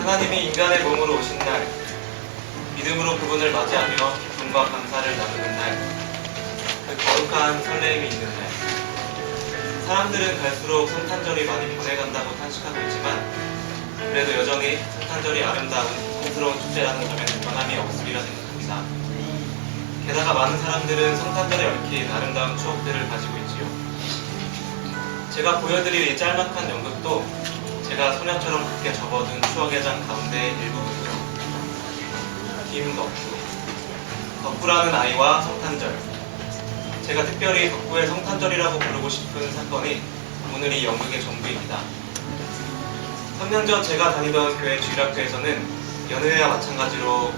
하나님이 인간의 몸으로 오신 날, 믿음으로 그분을 맞이하며 기쁨과 감사를 나누는 날, 그 거룩한 설레임이 있는 날. 사람들은 갈수록 성탄절이 많이 변해간다고 탄식하고 있지만 그래도 여전히 성탄절이 아름다운 고통스러운 축제라는 점에는 변함이 없으리라 생각합니다. 게다가 많은 사람들은 성탄절에 얽힌 아름다운 추억들을 가지고 있지요. 제가 보여드릴 이 짤막한 연극도 제가 소녀처럼 굳게 접어둔 추억의 장 가운데 일부분이죠. 김덕구, 덕구라는 아이와 성탄절. 제가 특별히 덕구의 성탄절이라고 부르고 싶은 사건이 오늘 이 연극의 전부입니다. 3년 전 제가 다니던 교회 주일학교에서는 연회와 마찬가지로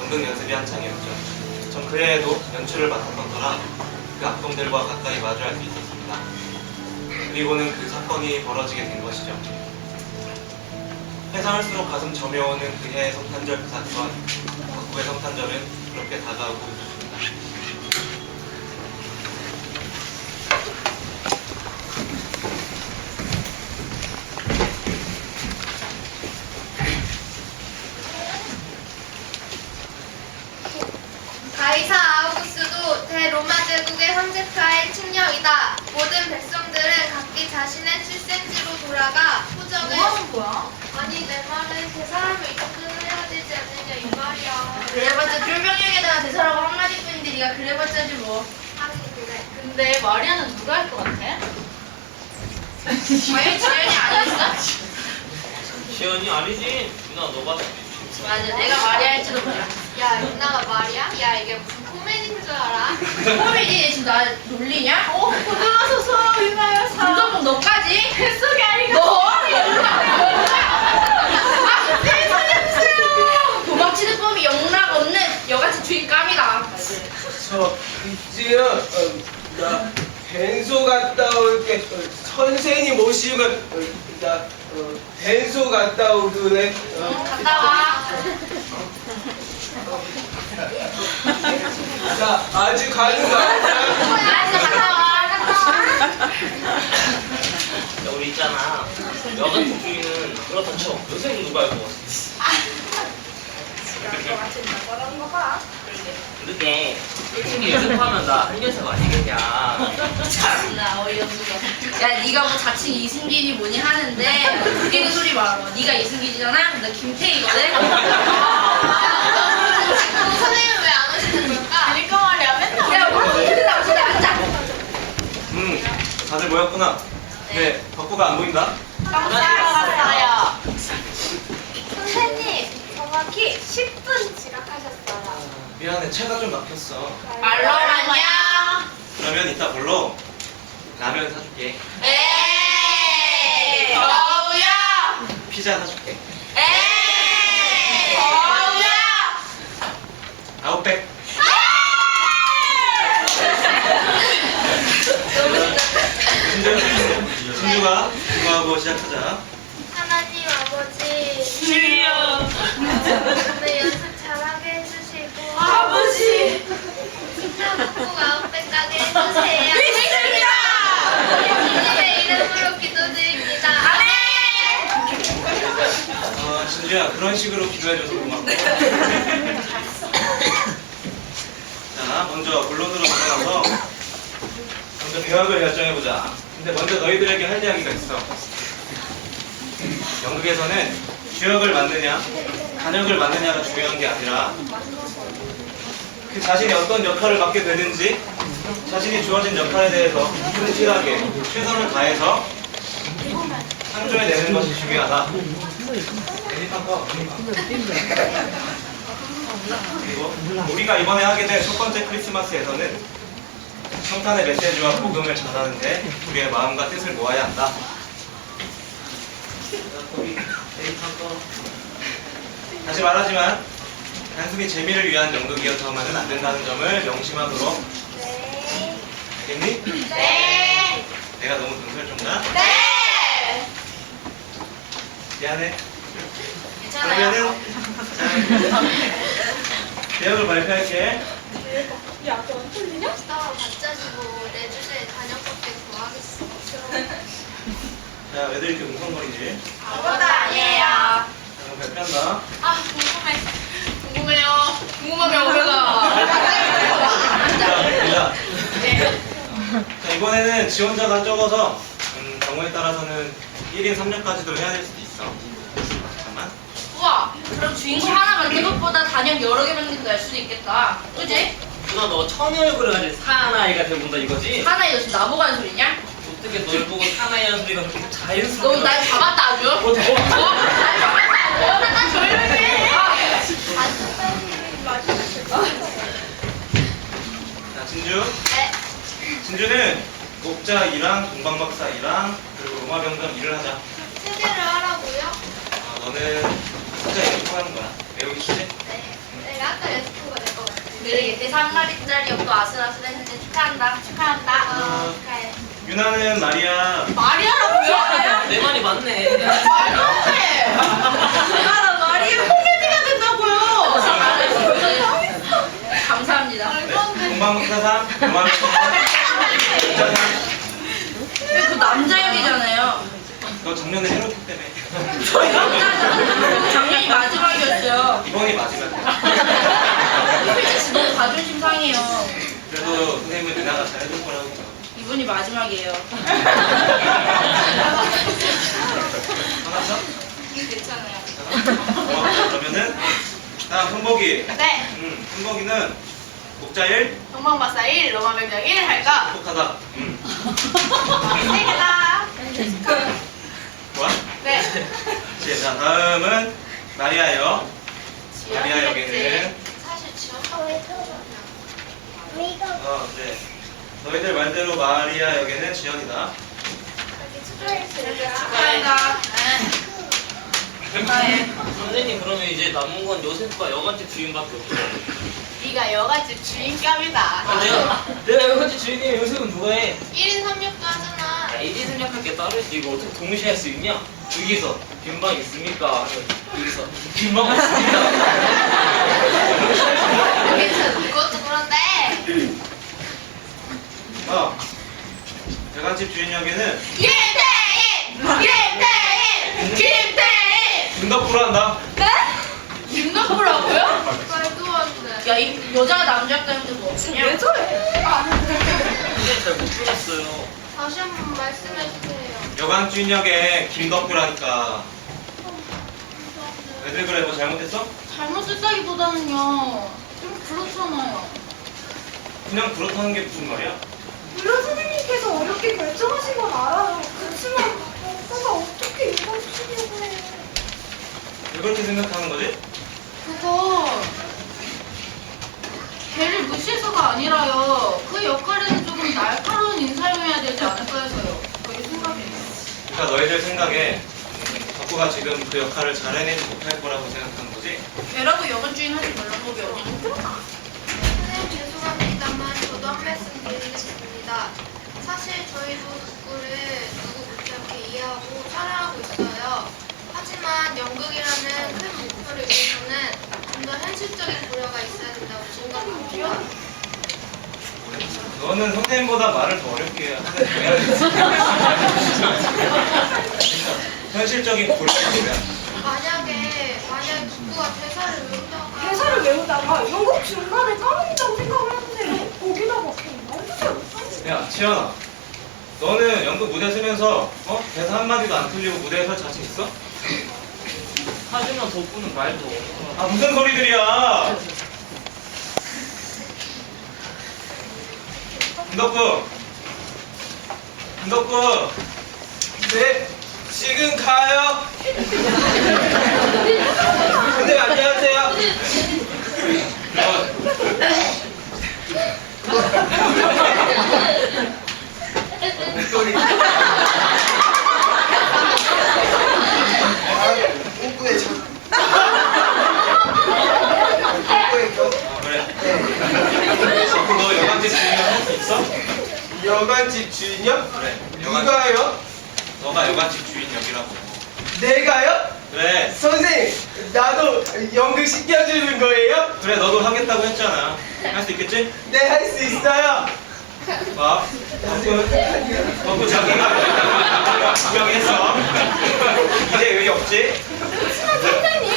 연극 연습이 한창이었죠. 전 그 해에도 연출을 맡았던 터라 그 악동들과 가까이 마주할 수 있었습니다. 그리고는 그 사건이 벌어지게 된 것이죠. 회상할수록 가슴 저며오는 그 해의 성탄절 그 사건, 덕구의 성탄절은 그렇게 다가오고 있었습니다. 가이사 아우구스도 대로마 제국의 황제파의 칙령이다. 모든 백성들은 각기 자신의 출생지로 돌아가 포정을 뭐하는 거야? 아니 내 말은 대사람을 이끌어야 되지 않느냐 이 말이야. 그래봤자 쫄병에게다가 대사라고 한마디뿐인데 네가 그래봤자지 뭐. 하긴 그래. 근데 마리아는 누가 할 것 같아? 과연 지연이 아니었어? 지연이 아니지. 누나 너가 맞아, 내가 마리아 할지도 몰라. 야 유나가 말이야? 야 이게 무슨 코미디인 줄 알아? 코미디 지금 나 놀리냐? 고등어서서 유나야 사. 운전복 너까지? 뱃속에 아니가. 너? 아, 네, 살려주세요. 도망치는 법이 영락 없는 여같이 주인감이다. 저 있지요. 나 벤소 갔다 올게. 선생님 오시면 나 벤소 갔다 오드네. 갔다 와. 나 아직 가는 거 아니야? 알았어, 갔다 와. 야, 우리 있잖아. 여간 독주기는 그렇다 쳐. 요새는 누가 알고 왔어? 그러게. 솔직히 연습하면 나 한년생 아니겠냐. 참나 어이없어. 야, 네가 뭐 자칭 이승균이 뭐니 하는데 웃기는 소리 말아. 네가 이승균이잖아? 나 김태희거든. 선생님은 왜 안 오시는 걸까? 그러니까 말이야, 맨날. 야, 우리 힘들다. 앉아. 다들 모였구나. 네, 덕구가 안 보인다. 감사합니다. 선생님 정확히 10분 지각하셨어요. 미안해, 차가 좀 막혔어. 말로라냐? 그러면 이따 볼로 라면 사줄게. 에이, 거우야. 피자 사줄게. 에이, 거우야. 아웃백. 신주가 그거하고 시작하자. 하나님 아버지 주여. 오늘 연습 잘하게 해주시고 아버지. 진짜 꼭 아웃백 가게 해주세요. 믿습니다. 예수님의 이름으로 기도드립니다. 아멘. 신주야, 그런 식으로 기도해줘서 고맙고. 자, 먼저 본론으로 들어가서 먼저 배역을 결정해보자. 근데 먼저 너희들에게 할 이야기가 있어. 연극에서는 주역을 맡느냐, 간역을 맡느냐가 중요한 게 아니라 그 자신이 어떤 역할을 맡게 되는지 자신이 주어진 역할에 대해서 충실하게 최선을 다해서 상조해내는 것이 중요하다. 그리고 우리가 이번에 하게 된 첫 번째 크리스마스에서는 성탄의 메시지와 복음을 전하는데 우리의 마음과 뜻을 모아야 한다. 다시 말하지만 단순히 재미를 위한 연극이어서만은 안 된다는 점을 명심하도록. 네. 알겠니? 네. 내가 너무 눈설종나? 네. 미안해. 괜찮아요. 그러면은 대역을 발표할게. 받자지 뭐 내 주제에 단역밖에 구하겠어. 자, 애들 이렇게 웅성거리지? 아무것도 아니에요. 자, 발표한다. 아 궁금해. 궁금해요. 궁금하면 오래가. 자, 네. 자, 이번에는 지원자가 적어서 경우에 따라서는 1인 3역까지도 해야 될 수도 있어. 잠깐만. 우와. 그럼 주인공 하나 만든 것보다 단역 여러 개 만든 게 날 수도 있겠다. 그지? 누나 너 천의 얼굴을 가진 사나이가 돼본다 이거지? 하나에 너 지금 나보고 하는 소리냐? 어떻게 널 보고 사나이라는 소리가 그렇게 너 자연스럽게 날 잡았다 아주. 어? 날 잡았다 아주. 나 조용히 해. 자, 진주. 네. 진주는 목자 2랑 동방박사 2랑 그리고 로마병정 2를 하자. 세 개를 하라고요? 너는 진짜 연습하는 거야. 외우기 쉽지? 네. 내가 아까 연습한 거낼 것 같아. 느리게 대사 한 마리짜리 역도 아슬아슬했는데 축하한다. 축하한다. 축하해. 유나는 마리아. 마리아라고요? 내 말이 맞네. 말도 안 돼. 나랑 마리아 코미디가 된다고요. 감사합니다. 동방박사 3, 로마병정 3, 목자 3. 근데 그 남자 역이잖아요. 너 작년에 헤로틱 때문에. 작년이 마지막이었어요. 이번이 마지막이야. 효진 씨 너무 자존심 상해요. 그래도 선생님은 누나가 잘해줄 거라고. 이분이 마지막이에요. 화났어? 괜찮아요. 그러면은 다음 손보기. 네. 손보기는 목자 1, 동방박사 1, 로마병정 1 할까? 똑하다. 세 개다. 좋아? 네. 자, 다음은 마리아요. 마리아 역에는 사실 지원. 네. 너희들 말대로 마리아 역에는 지연이다. 축하한다. 축하해. 선생님 그러면 이제 남은 건 요셉과 여관집 주인밖에 없어. 네가 여가집 주인감이다. 아, 내가 여관집 주인이면 요셉은 누가 해? 1인 3역도 하잖아. 야, 1인 생각할 게 따르지. 이거 어떻게 동시에 할 수 있냐? 여기서 빈방 있습니까? 하면 여기서 빈방 있습니다. 그것도 그런데. 여관집 주인 역에는 김태희! 김덕구로 한다. 네? 김덕구라고요? 말도 안 돼. 야, 이 여자 남자 때문에 뭐 없냐? 왜 저래? 선생님 잘 못 들었어요. 다시 한 번 말씀해 주세요. 여관 주인 역에 김덕구라니까. 왜들 그래? 뭐 잘못했어? 잘못했다기보다는요. 좀 그렇잖아요. 그냥 그렇다는 게 무슨 말이야? 물론 선생님께서 어렵게 결정하신 건 알아요. 그렇지만 오빠가 어떻게 이걸 쓰려고 해요? 왜 그렇게 생각하는 거지? 그거 걔를 무시해서가 아니라요. 그 역할에는 조금 날카로운 인사용해야 되지 않을까 해서요. 그게 생각이에요. 그러니까 너희들 생각에 덕구가 지금 그 역할을 잘 해내지 못할 거라고 생각하는 거지? 걔라고 여관 주인 하지 말란 법이 어디 있어? 선생님 죄송합니다만 저도 한 말씀 드리겠습니다. 사실 저희도 덕구를 누구 못지않게 이해하고 사랑하고 있어요. 하지만 연극이라는 큰 목표를 위해서는 좀 더 현실적인 고려가 있어야 된다고 생각합니다. 너는 선생님보다 말을 더 어렵게 하는 현실적인 고려가 뭐야? 만약에 덕구가 대사를 외우다가 대사를 외우다가 연극 중간에 까먹는다고 생각을 해보세요. 거기다가 말도 야, 지연아. 너는 연극 무대 쓰면서 대사 한마디도 안 틀리고 무대에 설 자신 있어? 하지만 덕분은 말도. 아, 무슨 소리들이야! 김덕구! 김덕구! 네, 지금 가요. 선생님 안녕하세요. 목소리. 옥구의 저. 옥구의 저. 그래. 덕구 너 여관집 주인이랑 할 수 있어? 여관집 주인이요? 그래. 누가요? 너가 여관집 주인 역이라고. 내가요? 그래. 선생님, 나도 연극 시켜주는 거예요? 그래, 너도 하겠다고 했잖아. 할 수 있겠지? 네, 할 수 있어요. 봐. 덕구 자기가 분명했어. 이제 왜 없지? 선생님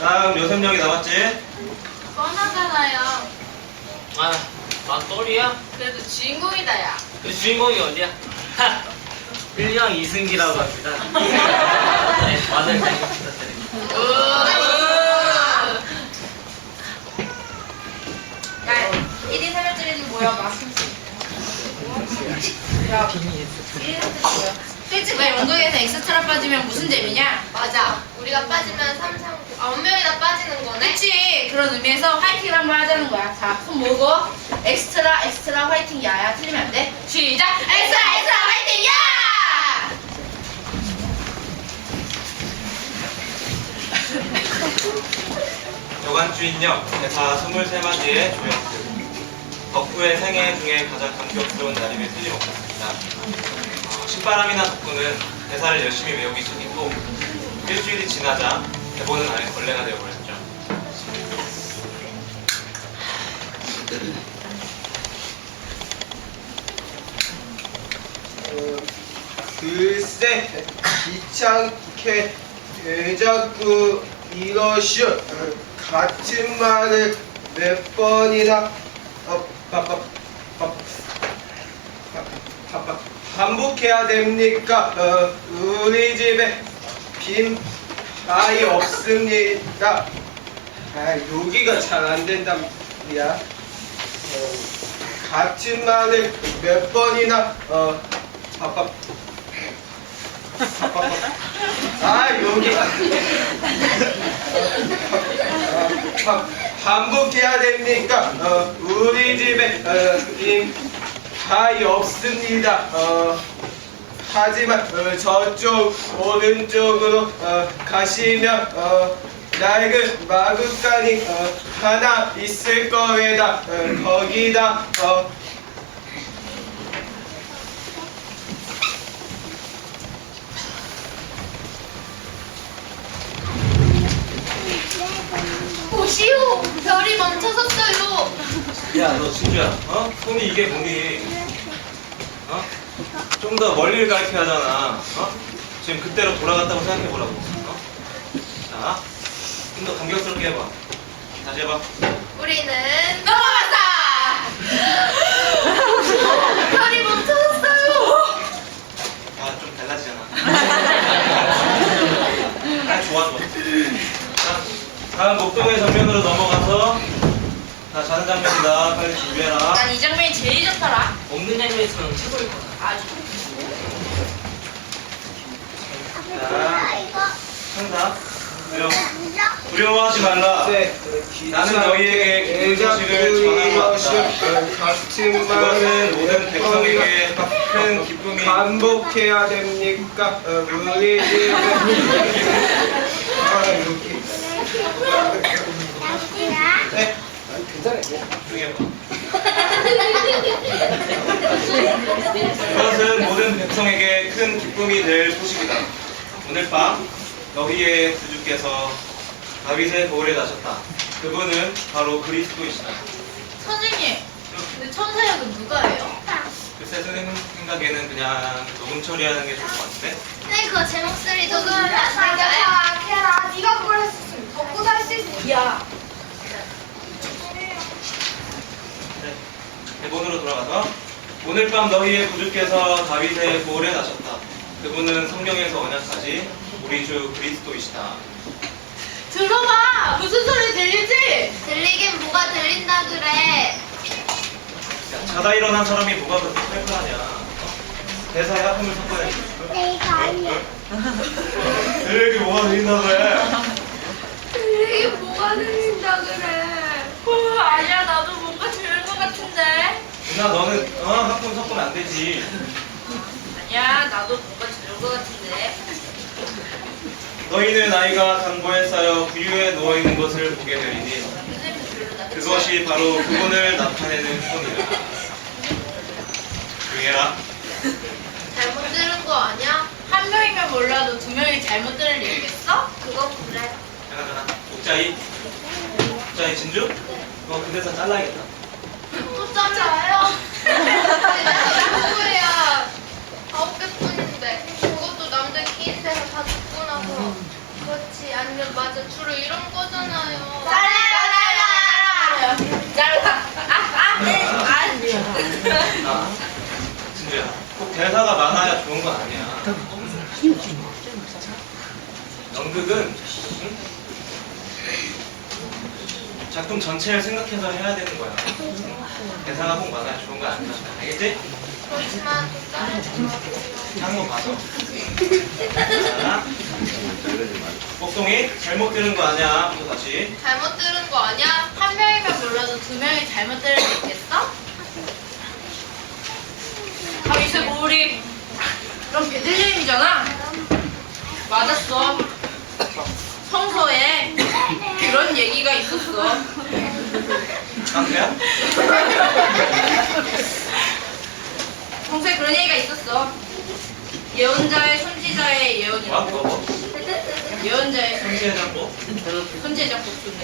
다음 6명이 남았지? 뻔하잖아요. 아, 맞돌이야? 그래도 주인공이다 야. 그 주인공이 어디야? 하! 일명 이승기라고 합니다. 네, 많은 관심 부탁드립니다. 야 1인 사격들이 모여 마스크 야 1인 사격들이 모여 솔직히 왜 연극에서 엑스트라 빠지면 무슨 재미냐? 맞아. 우리가 빠지면 9명이나 빠지는 거네. 그치 그런 의미에서 화이팅을 한번 하자는 거야. 자 손 모으고 엑스트라 엑스트라 화이팅 야야 틀리면 안 돼. 시작 엑스트라 엑스트라 화이팅 야! 여관주인역 대사 23마디의 조연급. 덕후의 생애 중에 가장 감격스러운 날임에 틀림없었습니다. 신바람이나 덕후는 대사를 열심히 외우기 시작했고 일주일이 지나자 대본은 아예 걸레가 되어버렸죠. 글쎄 귀찮게 왜 자꾸 이러시오. 같은 말을 몇 번이나 반복해야 됩니까? 우리 집에 빈 방이 없습니다. 여기가 잘 안 된답니다. 같은 말을 몇 번이나 여기가 반복해야 됩니까? 우리 집에 빈 방이 없습니다. 하지만 저쪽 오른쪽으로 가시면 낡은 마구간이 하나 있을 거에다 거기다 보시오. 별이 멈춰섰어요. 야, 너 진주야, 손이 이게 뭐니? 좀 더 멀리를 가리켜야 하잖아. 지금 그때로 돌아갔다고 생각해보라고. 자, 좀 더 감격스럽게 해봐. 다시 해봐. 우리는 넘어갔다! 별이 멈춰섰어요. 좀 달라지잖아. 좋아. 자, 다음 목동의 장면으로 넘어가서 자, 자는 장면이다. 빨리 준비해라. 난 이 장면이 제일 좋더라. 없는 장면에서는 최고일 거다. 아주 자, 상사. 두려워하지 말라. 나는 너희에게 기쁜 소식을 전하러 왔다. 같은 그것은 말을 모든 백성에게 큰 기쁨이 반복해야 됩니까? 우리 집에 여기 네. 조용히 해봐. 그것은 모든 백성에게 큰 기쁨이 될 소식이다. 오늘 밤 너희의 주주께서 다윗의 보혈에 나셨다. 그분은 바로 그리스도이시다. 선생님 근데 천사역은 누가 해요? 글쎄 선생님 생각에는 그냥 녹음 처리하는 게 좋을 것 같은데? 네, 그거 제 목소리 녹음을 안 야, 될까요? 걔라, 네가 그걸 했었으면 덕구도 할 수 있어. 야 네. 대본으로 돌아가서 오늘 밤 너희의 구주께서 다윗의 보혈에 나셨다. 그분은 성경에서 언약까지 우리 주 그리스도이시다. 들어봐 무슨 소리 들리지? 들리긴 뭐가 들린다 그래. 야, 자다 일어난 사람이 뭐가 그렇게 칼칼하냐? 대사에 하품을 섞어야지. 내가 아니야. 들리기 뭐가 들린다 그래? 이게 뭐가 들린다 그래. 아니야 나도 뭔가 들은 것 같은데. 누나 너는 하품 섞으면 안 되지. 아니야 나도 뭔가 들은 것 같은데. 너희는 아이가 강보에 쌓여 구유에 누워 있는 것을 보게 되리니 선생님 별로다. 그것이 바로 그분을 나타내는 손이라. 조용해라. 잘못 들은 거 아니야? 한 명이면 몰라도 두 명이 잘못 들을 일 있겠어? 그건 그래. 잠깐. 옥자이 진주? 그 대사 잘라야겠다. 또 잘라요? 누구야? 900분인데 그것도 남들 긴 데서 다 듣고 나서 그렇지. 아니면 맞아 주로 이런 거잖아요. 잘라. 진주야, 꼭 대사가 많아야 좋은 건 아니야. 연극은 응? 작품 전체를 생각해서 해야 되는 거야. 대사가 꼭 많아야 좋은 건 아니야. 알겠지? 그렇지만 좀 짜증나요. 한번 봐서. 자, 복동이 잘못 들은 거 아니야. 또 다시. 잘못 들은 거 아니야? 한 명이면 몰라도 두 명이 잘못 들을 수 있겠어? 가위세 고우리. 그럼 베들레헴이잖아. 맞았어. 성서에 그런 얘기가 있었어. 아, 그래요? 성서에 그런 얘기가 있었어. 예언자의 선지자의 예언이라고. 뭐? 예언자의 선지의 장보? 선지자국 좋네.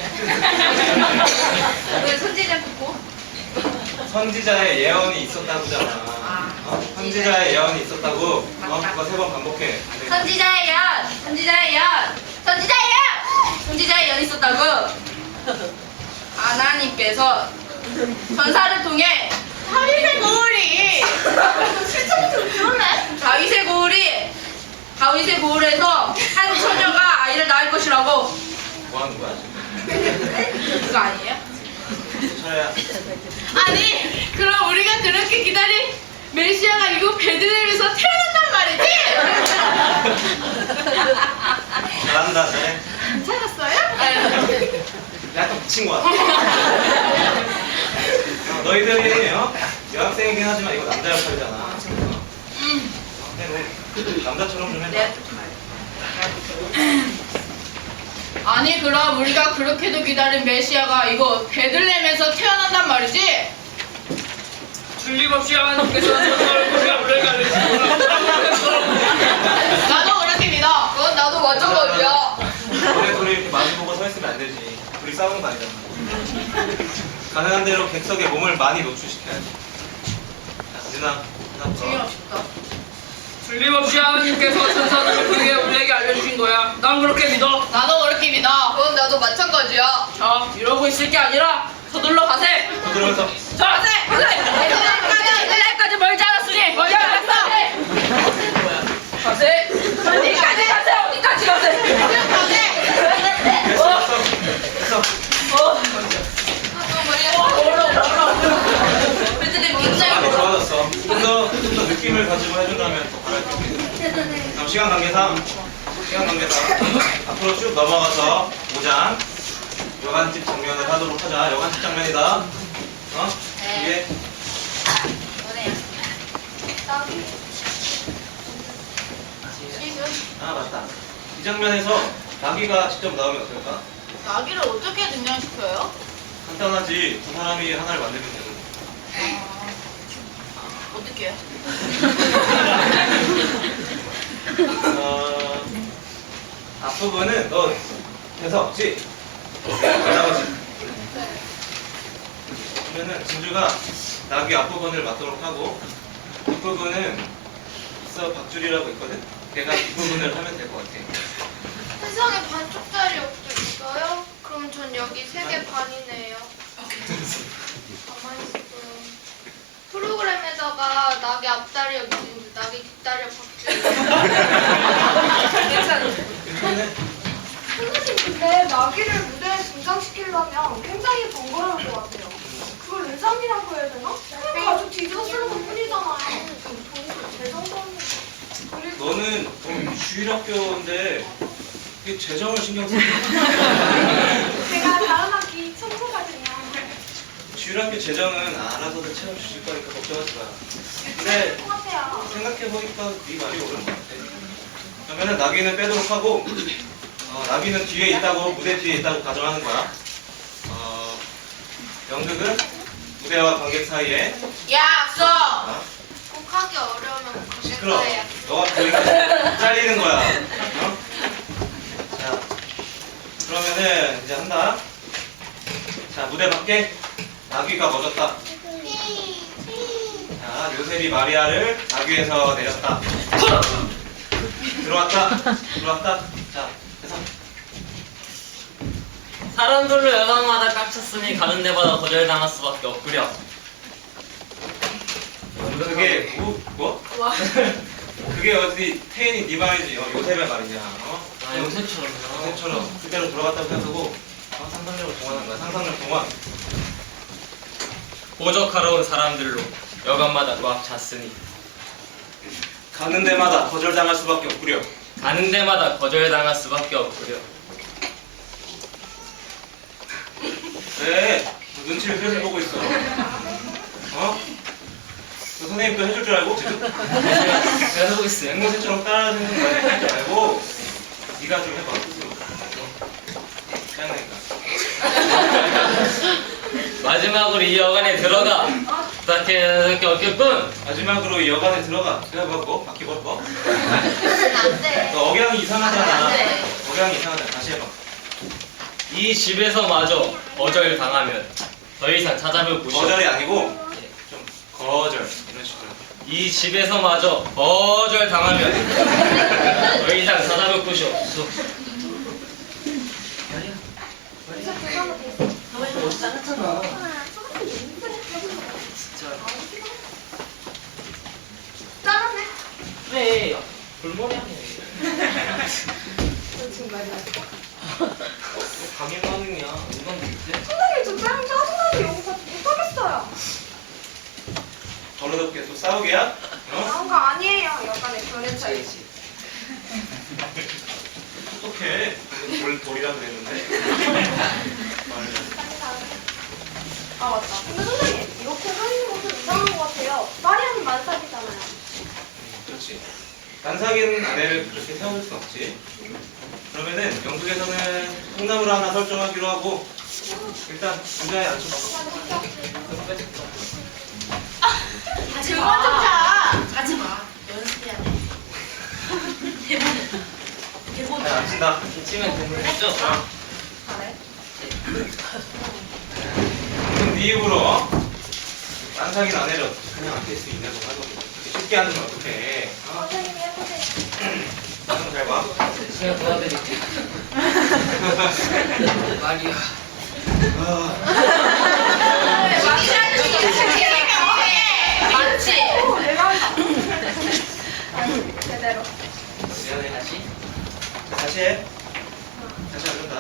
왜 선지자국? 선지자의 예언이 있었다고잖아. 어? 선지자의 예언이 있었다고. 어? 그거 3번 반복해. 선지자의 예언, 선지자의 예언, 선지자의 예언, 선지자의 예언이 있었다고. 하나님께서 전사를 통해 다윗의 고울이 실제로 좀 그러네. 다윗의 고울에서 한 처녀가 아이를 낳을 것이라고. 뭐 하는 거야, 지금? 그거 아니에요? 철야. 아니, 그럼 우리가 그렇게 기다린 메시아가 이거 베들레헴에서 태어난단 말이지? 잘한다, 쟤. 괜찮았어요? 약간 붙인 것 같아. 너희들이 여학생이긴 하지만 이거 남자 역할이잖아. 근데 뭐 남자처럼 좀 해봐. 아니, 그럼 우리가 그렇게도 기다린 메시아가 이거 베들레헴에서 태어난단 말이지? 틀림없이 하나님께서 전사를 통해 우리에게 알려주시구나. 나도 그렇게 믿어. 그건 나도 마찬가지야. 너네 둘이 이렇게 마주보고 서 있으면 안 되지. 둘이 싸우는 거 아니잖아. 가능한 대로 객석에 몸을 많이 노출시켜야지. 자, 누나 불러. 재미없다. 틀림없이 하나님께서 전사들을 통해 우리에게 알려주신 거야. 난 그렇게 믿어. 나도 그렇게 믿어. 그건 나도 마찬가지야. 자, 이러고 있을 게 아니라 서둘러 가세. 들어서 자, 가세. 베들레헴까지 멀지 않았으니 멀지 않았어. 가세. 어디까지 가세? 어디까지 가세? 지금 가세. 됐어. 베들레헴 굉장히 많이 멀어. 좋아졌어. 좀 더 느낌을 가지고 해준다면 더 잘할게. 그럼 시간 관계상 앞으로 쭉 넘어가서 5장 여관집 장면을 하도록 하자. 여관집 장면이다. 어? 이게 아 맞다. 이 장면에서 나기가 직접 나오면 어떨까? 나기를 어떻게 등장시켜요? 간단하지. 두 사람이 하나를 만들면 되는 거야. 어떻게? 앞부분은 너 대사 없지? 나머지. 그러면은 진주가 나귀 앞부분을 맡도록 하고 뒷부분은 있어 박줄이라고 있거든? 걔가 뒷부분을 하면 될 것 같아. 세상에 반쪽짜리 옷도 있어요? 그럼 전 여기 3개 반이네요. 가만히 있어요. 프로그램에다가 나기 앞다리에 무진주, 나기 뒷다리에 박주. 그러면은 선생님, 근데 나귀를 무대에 등장시키려면 굉장히 번거로울 것 같아요. 그걸 의상이라고 해야 되나? 그냥 가죽 뒤집어 쓰는 것 뿐이잖아요. 제 정도는. 그리고 너는 주일학교인데 이게 재정을 신경 쓰는 제가 다른 학기 청소거든요. 주일학교 재정은 알아서들 채워주실 거니까 걱정하지 마. 근데 똑같아요. 생각해보니까 네 말이 옳은 것 같아. 그러면은 나귀는 빼도록 하고 나귀는 뒤에 있다고 무대 뒤에 있다고 가정하는 거야. 연극은 무대와 관객 사이에 약속. 꼭 하기 어려우면 시끄러. 관객사에 너가 보니까 잘리는 거야. 어? 자, 그러면은 이제 한다. 자, 무대 밖에 나귀가 멎었다. 자, 요셉이 마리아를 나귀에서 내렸다. 들어왔다. 자, 해서 사람들로 여강마다 깝쳤으니 가는 데마다 거절당할 수밖에 없구려. 그게 뭐? 그게 어디 태인이 네 말이지. 요셉의 말이냐. 아, 요새처럼요. 요셉처럼 그대로 돌아갔다고 생각하고 상상력을 동원한 거야. 상상력 동원. 보적하러 온 사람들로 여간마다 꽉 찼으니 가는 데마다 거절당할 수밖에 없구려. 가는 데마다 거절당할 수밖에 없구려. 왜? 너 눈치를 계속 보고 있어. 어? 너 선생님 또 해줄 줄 알고 지금? 제가 하고 있어요. 앵무새처럼 따라하는 거 해줄 줄 알고 네가 좀 해봐. 그냥 마지막으로 이 여간에 들어가. 부탁해 없겠군. 마지막으로 이 여관에 들어가. 그래 뭐? 바퀴 뭐? 안 돼. 너 억양이 이상하잖아. 안 돼. 억양이 이상하잖아. 다시 해봐. 이 집에서마저 거절당하면 더 이상 찾아볼 곳이 거절이 아니고 좀 거절 이런 식으로. 이 집에서마저 거절당하면 더 이상 찾아볼 곳이 없어. 진짜 그거는 됐어. 너 짜증나. 짜증내. 그래. 불머리 하네. 너 지금 말이야. 감히 반응이야. 이건 뭔데? 선생님 저 짜증나게 영사 못하겠어요. 버릇없게 또 싸우게야? 나온 거 아니에요. 약간의 변의 차이지. 어떡해. 돌이라 그랬는데. 아 맞다. 근데 선생님 이렇게 하는 거 좀 이상한 것 같아요. 말이 하면 만삭이잖아요. 그렇지. 난사기는 아내를 그렇게 세워줄 순 없지. 그러면은 영국에서는 통나무를 하나 설정하기로 하고 일단 의자에 앉혀봐. 가지 그만 좀 마. 자. 가지 마. 연습해야 돼. 대본. 네, 앉힌다. 이쯤엔 되는 거죠? 잘해. 그럼 네 입으로 난사기는 아내를 그냥 앉힐 수 있냐고 하거든. 그렇게 쉽게 앉으면 어떡해. 선생님이 해보세요. 한번 잘 봐. 제가 도와드릴게요. 말이야. 맞지? 오 내가 한다. 제대로. 미안해. 다시 해. 다시 앉는다.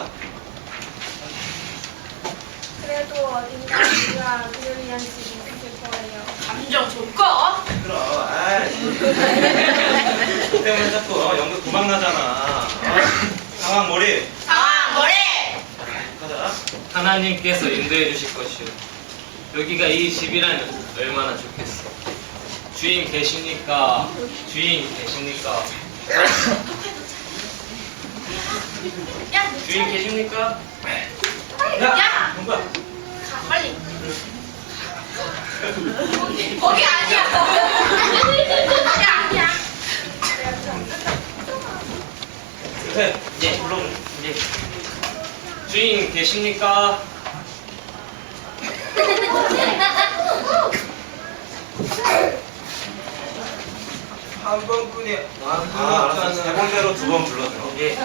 그래도 어딘가 우리가 그를 위한 집이 있을 거예요. 감정 좋고. 그럼. 아이. 그 때문에 자꾸 연극 도망 나잖아. 상황 몰입. 상황 머리. 가자. 하나님께서 인도해 주실 것이요. 여기가 이 집이라면 얼마나 좋겠어. 주인 계십니까? 주인 계십니까? 야, 주인 계십니까? 야, 뭔가. 가 빨리. 거기 아니야. 거기 아니야. 그래. 이제 불러줘. 예. 주인 계십니까? 한 번뿐이야. 알았어. 세 번째로 두 번 불러줘. 예.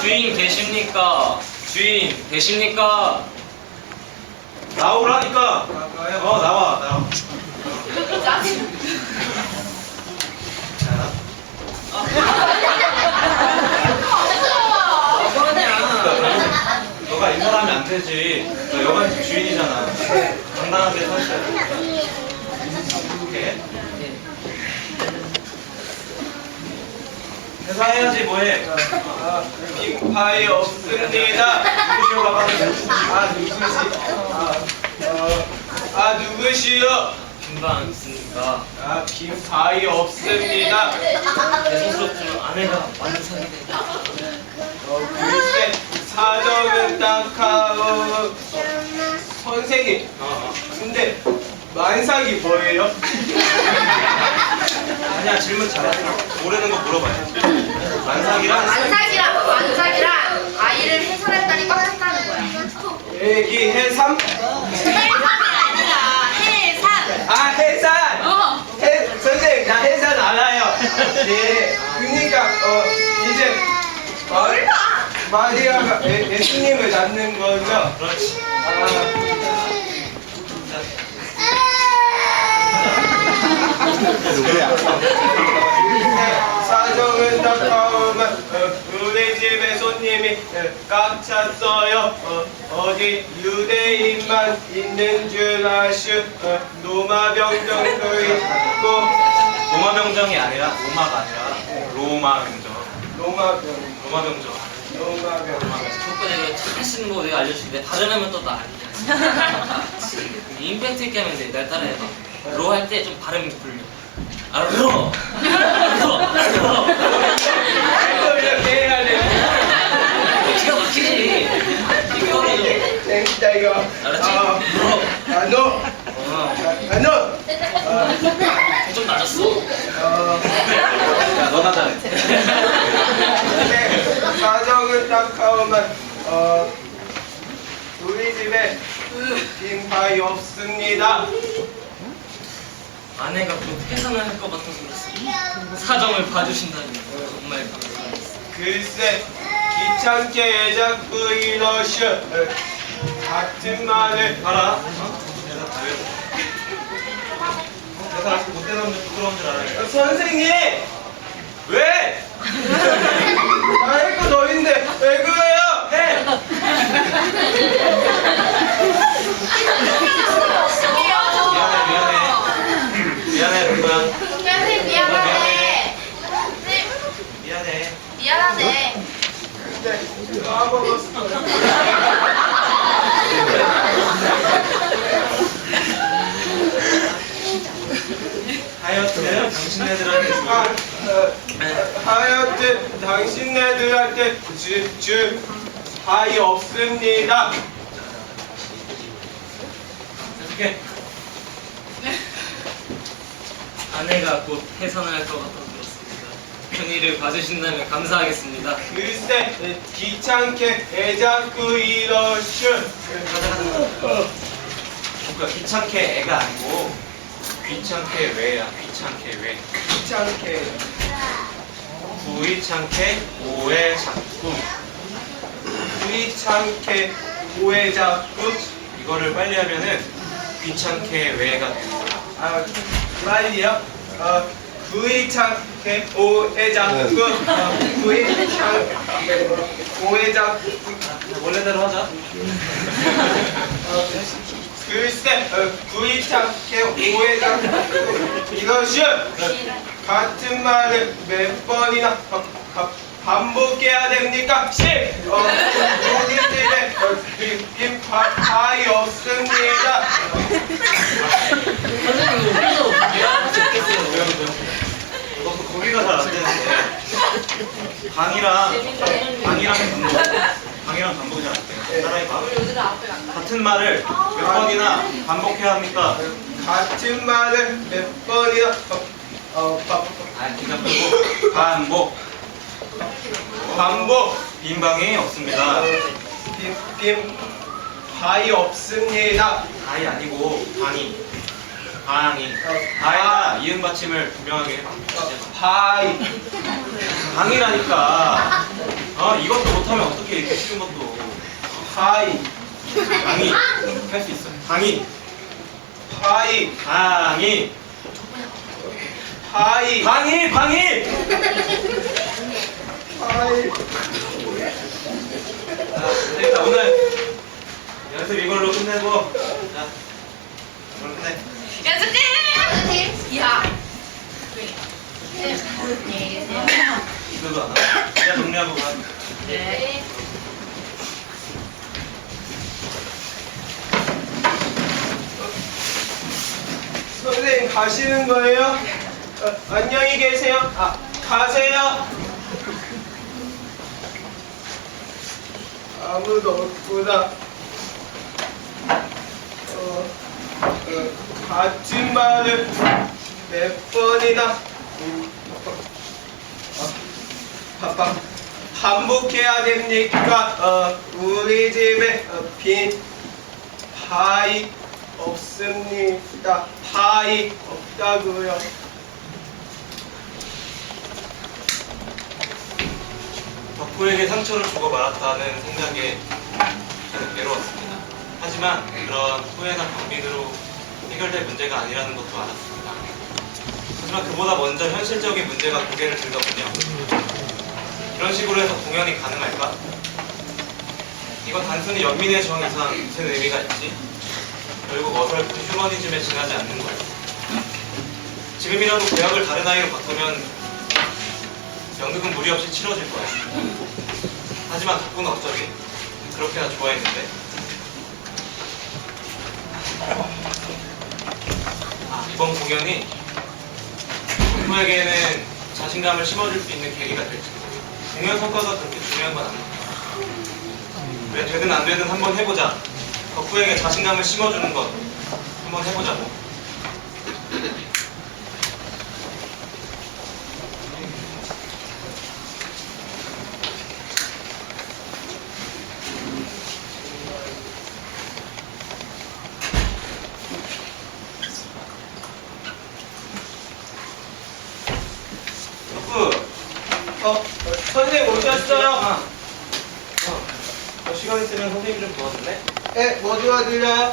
주인 계십니까? 주인 계십니까? 나오라니까. 나가요. 나와. 짜증. 자. 너가 인사하면 안 되지. 너 여관 주인이잖아. 당당하게 서 있어야 돼. 이렇게. 회사해야지 뭐해. 빈파이 없습니다. 누구시오 가봐. 누구시요? 금방 있으니까 빈파이 없습니다. 대수스럽지만 아내가 완성이 된다. 글쎄 사정은 딱하고 선생님. 근데 만삭이 뭐예요? 아니야 질문 잘해. 모르는 거 물어봐야지. 만삭이랑 만삭이랑 아이를 해산했다니 꽉찼다는 거야. 애기 해삼? 해산이 아니라 해산. 해산! 어. 선생님 나 해산 알아요. 네. 그니까 이제 얼마? 마리아가 예수님을 낳는 거죠? 그렇지. 사정은 딱하오만 우리 집에 손님이 꽉 찼어요. 어디 유대인만 있는 줄 아슈. 노마병정도 있고. 로마병정이 아니라 로마가 아니라 로마병정. 로마병. 로마병정. 조건에 잘 쓰는 거 내가 알려줄게. 발음하면 또 나 알려. 임팩트 있게 하면 돼. 날 따라해봐. 로 할 때 좀 발음이 불려. 아, 로. 이렇게 해야 돼. 기가 막히지. 이거 떨어져. 재밌다 이거. 알았지? 노. 노. 좀 낮았어. 야, 너나 잘해. 사정은 딱하오만 우리 집에 빈바이 없습니다. 아내가 곧 해산을 할 것 같아서 그렇습니다. 사정을 봐주신다니 정말 감사합니다. 글쎄 귀찮게 애 자꾸 이러셔. 같은 말을 봐라. 대사 다 외워. 대사 아직 못 대사하면 부끄러운 줄 알아요. 선생님 왜? 아이고 너인데 왜 그래요? 해. 미안해, 롱구야. 선생님 미안하네. 미안해. 미안하네. 근데 까먹었어. 하여튼 당신네들한테 하여튼 당신네들한테 줄 바이 없습니다. 어떻게? 아내가 곧 해산을 할 것 같아서 그렇습니다. 편의를 봐주신다면 감사하겠습니다. 글쎄 귀찮게 애 자꾸 이러슈. 그러니까 귀찮게 애가 아니고 귀찮게 왜야. 귀찮게 왜. 귀찮게 구이찮게 오해 자꾸. 귀찮게 오해 자꾸. 이거를 빨리 하면은 귀찮게 왜가 돼요. 빨리요. 귀찮게 오해 자꾸. 귀찮게 오해 자꾸. 원래대로 하자. 글쎄 귀찮게 오해 자꾸. 이것이 같은 말을 몇 번이나 반복해야 됩니까? 우리 집에 빈바이 없습니다. 선생님 이거 그래서 미안할 수 있겠어요. 너도 거기가 잘 안 되는데. 방이랑 반복이 잘 안 돼요. 따라해봐. 같은 말을 몇 번이나 반복해야 합니까? 같은 말을 몇 번이나 기가 끄고 반복. 빈방이 없습니다. 빈바이 없습니다. 방이 아니고 방이. 방에다 이응 받침을 분명하게 해봐. 바이 방이라니까. 이것도 못하면 어떻게 이렇게 쉬운 것도. 바이 방이 할 수 있어. 방이. 바이 방이. 바이 방이. 바이. 자, 오늘 연습 이걸로 끝내고. 자, 이걸로 끝내. 연습 끝! 야. 이거도 안 와. 그냥 정리하고 가. 네. 선생님 가시는 거예요? 안녕히 계세요. 가세요. 아무도 없구나. 같은 말을 몇 번이나 반복해야 됩니까? 우리 집에 빈 바이 없습니다. 바이 없다고요. 덕후에게 상처를 주고 말았다는 생각에 저는 괴로웠습니다. 하지만 그런 후회나 방비로 해결될 문제가 아니라는 것도 알았습니다. 하지만 그보다 먼저 현실적인 문제가 고개를 들더군요. 이런 식으로 해서 공연이 가능할까? 이건 단순히 연민의 정 이상 무슨 의미가 있지? 결국 어설픈 휴머니즘에 지나지 않는 거예요. 지금이라도 계약을 다른 아이로 바꾸면 연극은 무리 없이 치러질 거야. 하지만 덕분은 어쩌지? 그렇게나 좋아했는데. 이번 공연이 덕후에게는 자신감을 심어줄 수 있는 계기가 될지. 공연 성과가 그렇게 중요한 건 아니야. 왜 되든 안 되든 한번 해보자. 덕후에게 자신감을 심어주는 것 한번 해보자고. 덕후, 선생님 오셨어요? 시간 있으면 선생님 좀 도와줄래? 네, 뭐 도와드려요?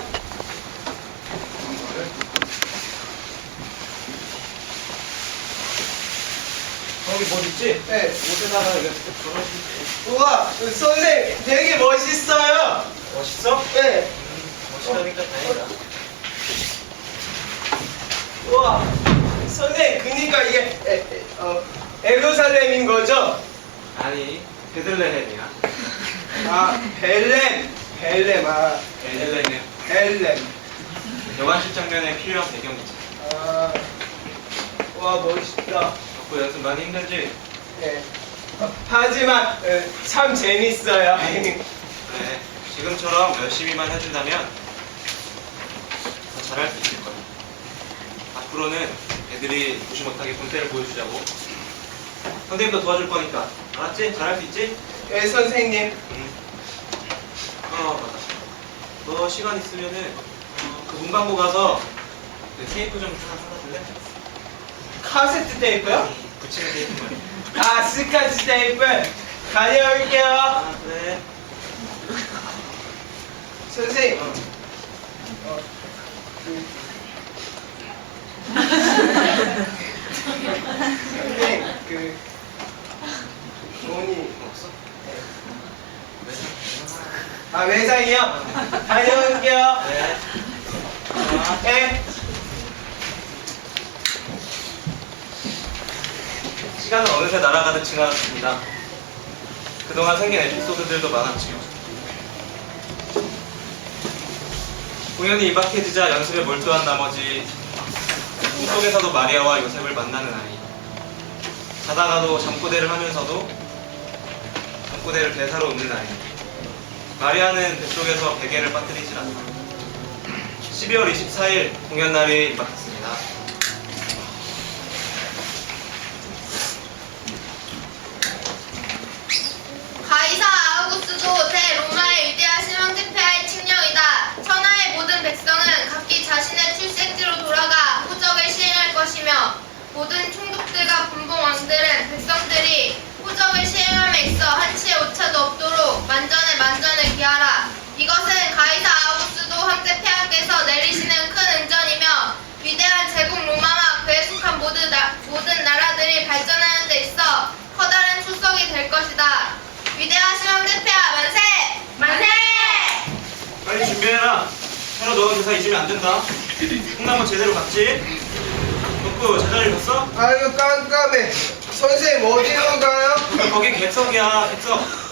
거기 뭐 있지? 네. 옷에다가 이거 걸어주지. 우와, 선생님 되게 멋있어요. 멋있어? 네. 멋있다니까 다행이다. 우와, 선생님 그니까 이게 에루살렘인 거죠? 아니, 베들레헴이야. 아, 벨렘, 아, 베들레헴. 벨렘. 여관식 장면에 필요한 배경이지. 아, 와 멋있다. 덕후 연습 많이 힘들지? 네. 하지만 참 재밌어요. 그래. 지금처럼 열심히만 해준다면 더 잘할 수 있을 거야. 앞으로는 애들이 무시 못하게 본때를 보여주자고. 선생님도 도와줄 거니까. 알았지? 잘할 수 있지? 네, 선생님. 맞다. 너 시간 있으면은 그 문방구 가서 그 테이프 좀 하나 사다 줄래? 카세트 테이프요? 붙이는 테이프 말이야. 아, 스카치 테이프. 다녀올게요. 아, 그래. 선생님. 선생님, 돈이 없어? 아, 외상이요? 다녀올게요. 네. 네. 시간은 어느새 날아가듯 지나갔습니다. 그동안 생긴 에피소드들도 많았지요. 공연이 임박해지자 연습에 몰두한 나머지 꿈속에서도 마리아와 요셉을 만나는 아이. 자다가도 잠꼬대를 하면서도 잠꼬대를 대사로 웃는 아이. 마리아는 뱃속에서 베개를 빠뜨리질 않다. 12월 24일 공연날이 임박했습니다. 가이사 아우구스도 대로마의 위대하신 황제폐하의 칙령이다. 천하의 모든 백성은 각기 자신의 출생지로 돌아가 호적을 시행할 것이며 모든 총독들과 분봉 왕들은 백성들이 호적을 시행함에 있어 한치의 오차도 없도록 만전에 기하라. 이것은 가이사 아우구스도 황제폐하께서 내리시는 큰 응전이며 위대한 제국 로마와 그에 속한 모든 나라들이 발전하는 데 있어 커다란 축석이 될 것이다. 위대하신 황제폐하 만세! 만세! 빨리 준비해라. 새로 넣은 대사 잊으면 안 된다. 콩나물 제대로 갔지? 덕구 제자리 갔어? 아유, 깜깜해. 선생님, 어디로 가요? 거기 객석이야, 객석.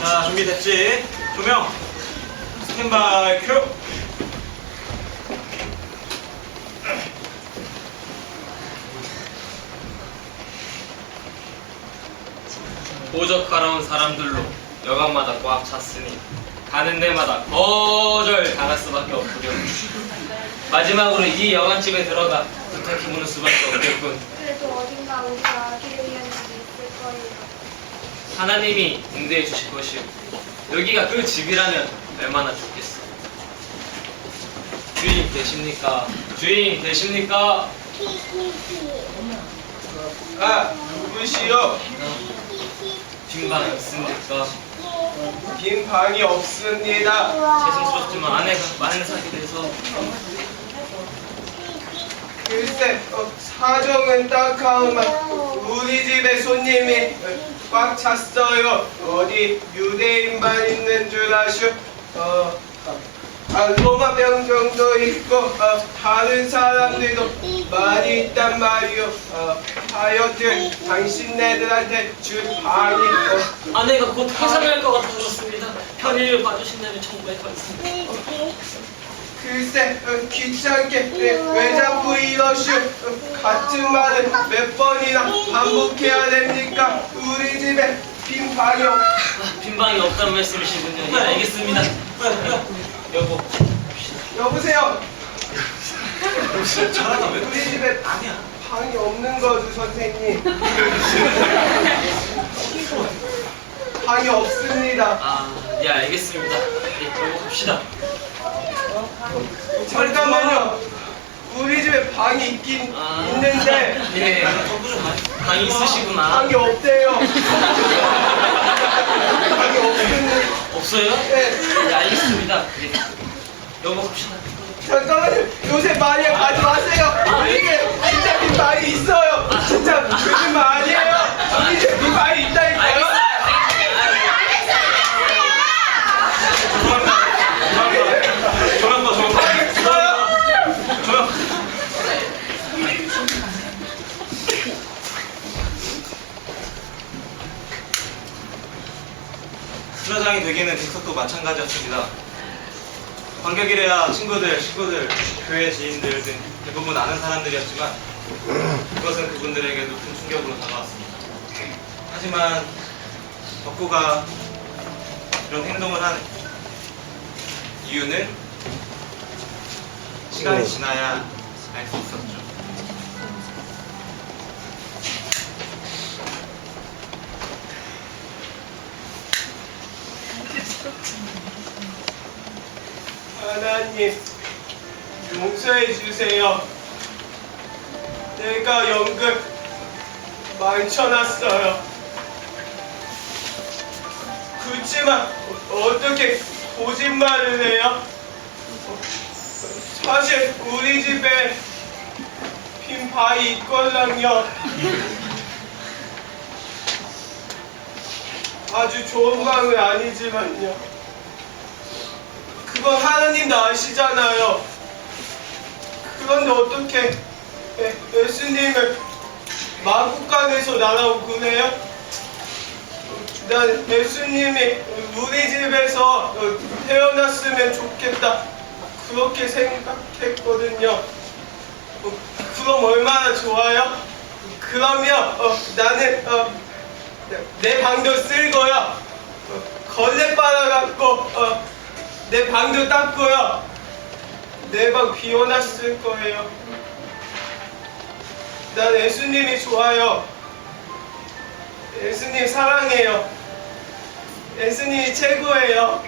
자, 준비됐지? 조명. 스탠바이 큐. 호적하러 온 사람들로 여관마다 꽉 찼으니 가는 데마다 거절 당할 수밖에 없구려. 마지막으로 이 여관집에 들어가 부탁해 보는 수밖에 없겠군. 그래도 어딘가 우리가 아기를 위한 집이 있을 거예요. 하나님이 응대해 주실 것이오. 여기가 그 집이라면 얼마나 좋겠어. 주인 되십니까? 주인 되십니까? 누구시오? 빈방이 없습니까? 빈 방이 없습니다. 죄송스럽지만 아내가 많은 사게 돼서 글쎄, 사정은 딱하오만 우리 집에 손님이 꽉 찼어요. 어디 유대인만 있는 줄 아슈? 로마 병정도 있고 다른 사람들도 많이 있단 말이오. 하여튼 당신네들한테 줄 방이 아내가 곧 해산할 것 같아서 그렇습니다. 편의를 봐주신다면 정말 감사합니다. 글쎄 귀찮게 왜 자꾸 이러슈? 같은 말을 몇 번이나 반복해야 됩니까? 우리 집에 빈 방이 없... 빈방이 없다는 말씀이시군요. 예, 알겠습니다. 여보, 여보세요? 잘하다. 왜 우리 집에 아니야. 방이 없는 거죠, 선생님. 방이 없습니다. 예, 알겠습니다. 예, 여보 갑시다. 잠깐만요. 우리 집에 방이 있긴 있는데 예, 방이 있으시구나. 방이 없대요. 방이 없는데. 없어요? 네. 예, 알겠습니다. 예. 여보 갑시다. 잠깐만요. 요새 많이 가지 마세요. 우리 집에 진짜 빈 방이 있어요. 진짜 거짓말 아니에요. 우리 집에 빈 방이 있다니까요. 방이 있어요. 수라장이 되기는 댁석도 마찬가지였습니다. 관객이래야 친구들, 식구들, 교회 지인들 등 대부분 아는 사람들이었지만 그것은 그분들에게도 큰 충격으로 다가왔습니다. 하지만 덕구가 이런 행동을 한 이유는 시간이 지나야 알 수 있었죠. 하나님, 용서해 주세요. 내가 연극 망쳐놨어요. 그렇지만 어떻게 거짓말을 해요? 사실 우리 집에 빈 방이 있걸랑요. 아주 좋은 방은 아니지만요. 그건 하나님도 아시잖아요. 그런데 어떻게 예수님을 마구간에서 나라고 그래요? 난 예수님이 우리 집에서 태어났으면 좋겠다 그렇게 생각했거든요. 그럼 얼마나 좋아요? 그러면 나는 내 방도 쓸 거야. 걸레 빨아갖고 내 방도 닦고요. 내 방 비워놨을 거예요. 난 예수님이 좋아요. 예수님 사랑해요. 예수님이 최고예요.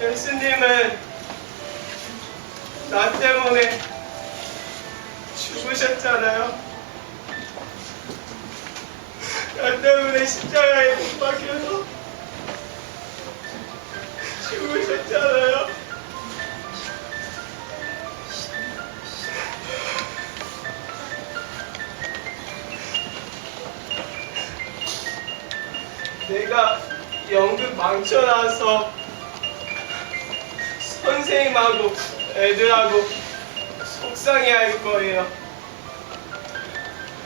예수님은 나 때문에 죽으셨잖아요. 나 때문에 십자가에 못 박혀서 죽으셨잖아요. 내가 연극 망쳐놔서 선생님하고 애들하고 속상해할 거예요.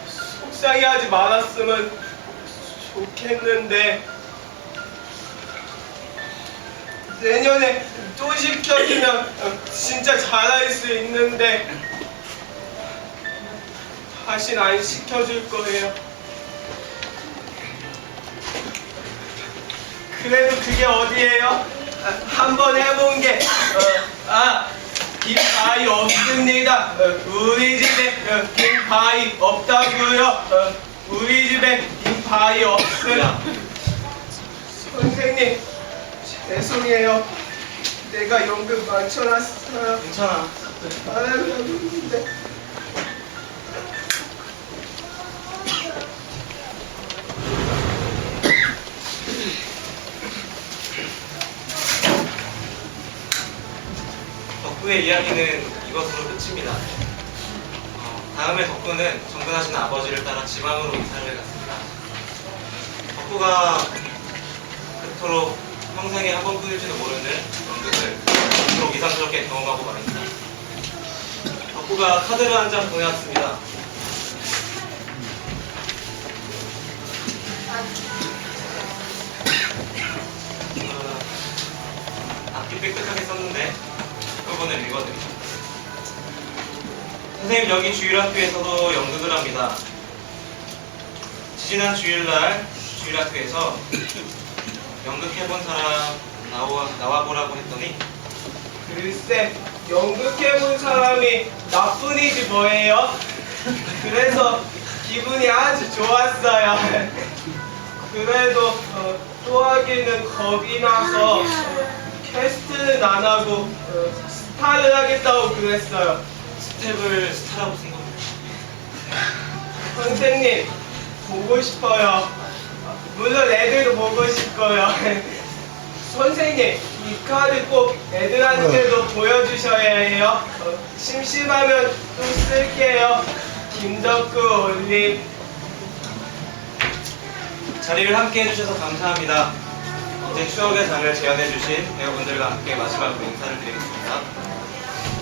속상해하지 말았으면 좋겠는데 내년에 또 시켜주면 진짜 잘할 수 있는데 다신 안 시켜줄 거예요. 그래도 그게 어디예요? 한번 해본 게 빈 바위 없습니다. 우리 집에 빈 바위 없다고요. 우리 집에 빈 바위 없어요. 선생님 죄송해요. 내가 연극 망쳐놨어요. 괜찮아. 말하는데 덕구의 이야기는 이것으로 끝입니다. 다음에 덕구는 정근하신 아버지를 따라 지방으로 이사를 갔습니다. 덕구가 그토록 평생에 한 번뿐일지도 모르는 연극을 그토록 이상스럽게 경험하고 말입니다. 덕구가 카드를 한 장 보내왔습니다. 앞뒤 삐끗하게 썼는데 그 부분을 읽어드립니다. 선생님, 여기 주일학교에서도 연극을 합니다. 지지난 주일날 주일학교에서 연극해본 사람 나와보라고 했더니 글쎄, 연극해본 사람이 나뿐이지 뭐예요? 그래서 기분이 아주 좋았어요. 그래도 또 하기는 겁이 나서 캐스트는 안 하고 스타를 하겠다고 그랬어요. 스텝을 스타라고 쓴 겁니다. 선생님, 보고 싶어요. 물론 애들도 보고 싶고요. 선생님, 이 카드 꼭 애들한테도 보여주셔야 해요. 심심하면 또 쓸게요. 김덕구 올림. 자리를 함께 해주셔서 감사합니다. 이제 추억의 장을 재현해주신 배우분들과 함께 마지막으로 인사를 드리겠습니다.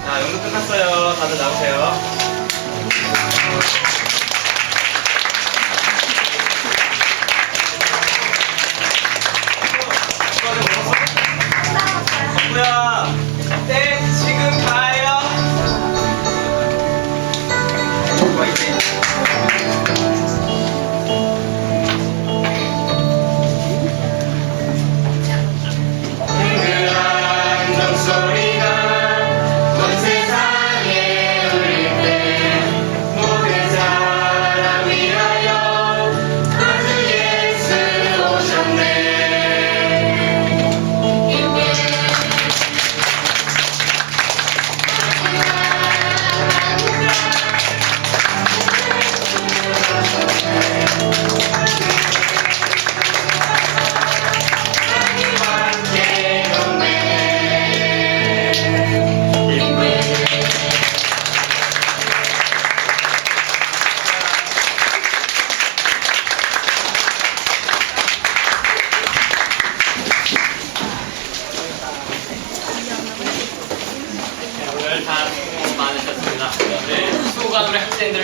자, 연극 끝났어요. 다들 나오세요.